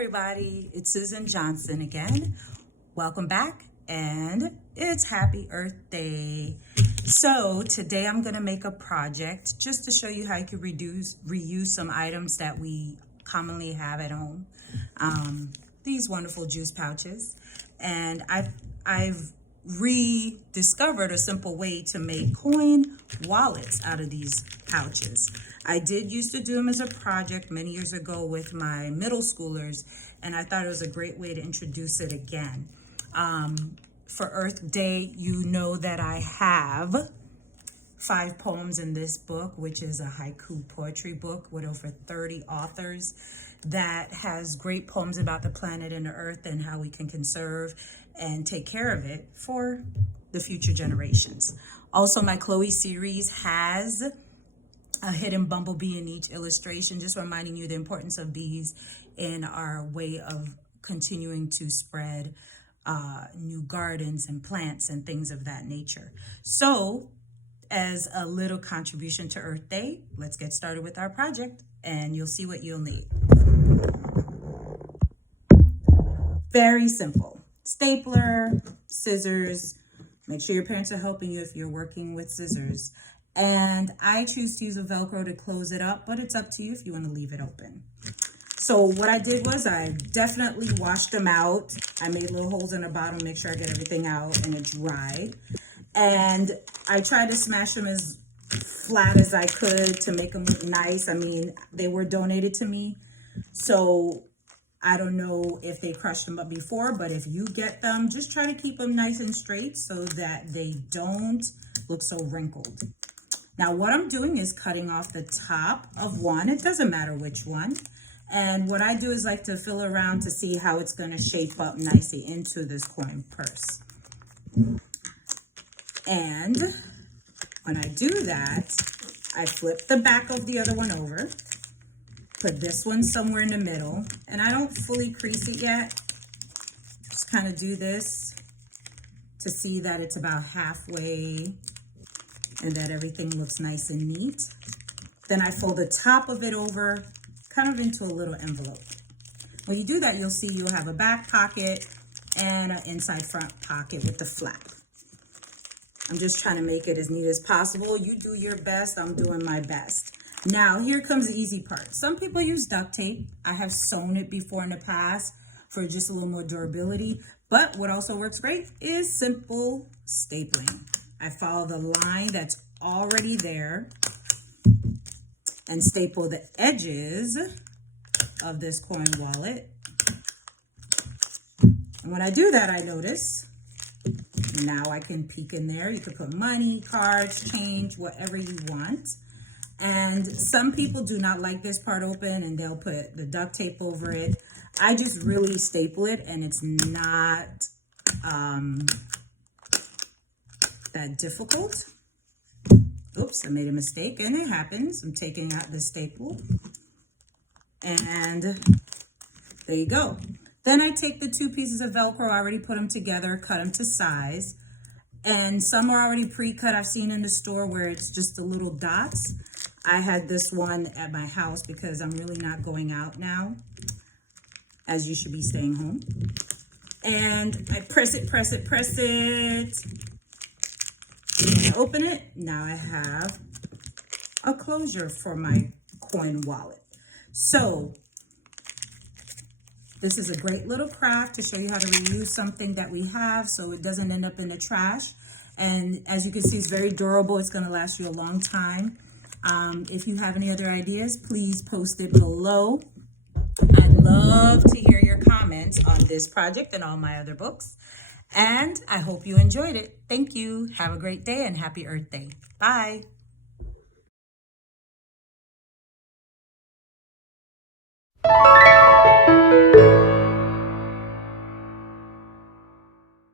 everybody, it's Susan Johnson again. Welcome back, and it's Happy Earth Day. So today I'm going to make a project just to show you how you can reuse some items that we commonly have at home. These wonderful juice pouches, and I've rediscovered a simple way to make coin wallets out of these pouches. I did used to do them as a project many years ago with my middle schoolers, and I thought it was a great way to introduce it again. For Earth Day, you know that I have 5 poems in this book, which is a haiku poetry book with over 30 authors that has great poems about the planet and the earth and how we can conserve and take care of it for the future generations. Also, my Chloe series has a hidden bumblebee in each illustration, just reminding you the importance of bees in our way of continuing to spread new gardens and plants and things of that nature. So, as a little contribution to Earth Day, let's get started with our project, and you'll see what you'll need. Very simple. Stapler, scissors. Make sure your parents are helping you if you're working with scissors. And I choose to use a Velcro to close it up, but it's up to you if you want to leave it open. So what I did was I definitely washed them out. I made little holes in the bottom, make sure I get everything out, and it dried. And I tried to smash them as flat as I could to make them look nice. I mean, they were donated to me, so I don't know if they crushed them up before, but if you get them, just try to keep them nice and straight so that they don't look so wrinkled. Now, what I'm doing is cutting off the top of one. It doesn't matter which one. And what I do is like to feel around to see how it's going to shape up nicely into this coin purse. And when I do that, I flip the back of the other one over, put this one somewhere in the middle, and I don't fully crease it yet. Just kind of do this to see that it's about halfway and that everything looks nice and neat. Then I fold the top of it over kind of into a little envelope. When you do that, you'll see you'll have a back pocket and an inside front pocket with the flap. I'm just trying to make it as neat as possible. You do your best, I'm doing my best. Now, here comes the easy part. Some people use duct tape. I have sewn it before in the past for just a little more durability. But what also works great is simple stapling. I follow the line that's already there and staple the edges of this coin wallet. And when I do that, I notice now I can peek in there. You can put money, cards, change, whatever you want. And some people do not like this part open and they'll put the duct tape over it. I just really staple it, and it's not that difficult. Oops, I made a mistake, and it happens. I'm taking out the staple, and there you go. Then I take the 2 pieces of Velcro, I already put them together, cut them to size, and some are already pre-cut. I've seen in the store where it's just the little dots. I had this one at my house because I'm really not going out now, as you should be staying home. And I press it, press it, press it. And I open it. Now I have a closure for my coin wallet. So this is a great little craft to show you how to reuse something that we have so it doesn't end up in the trash. And as you can see, it's very durable. It's going to last you a long time. If you have any other ideas, please post it below. I'd love to hear your comments on this project and all my other books. And I hope you enjoyed it. Thank you. Have a great day and happy Earth Day. Bye.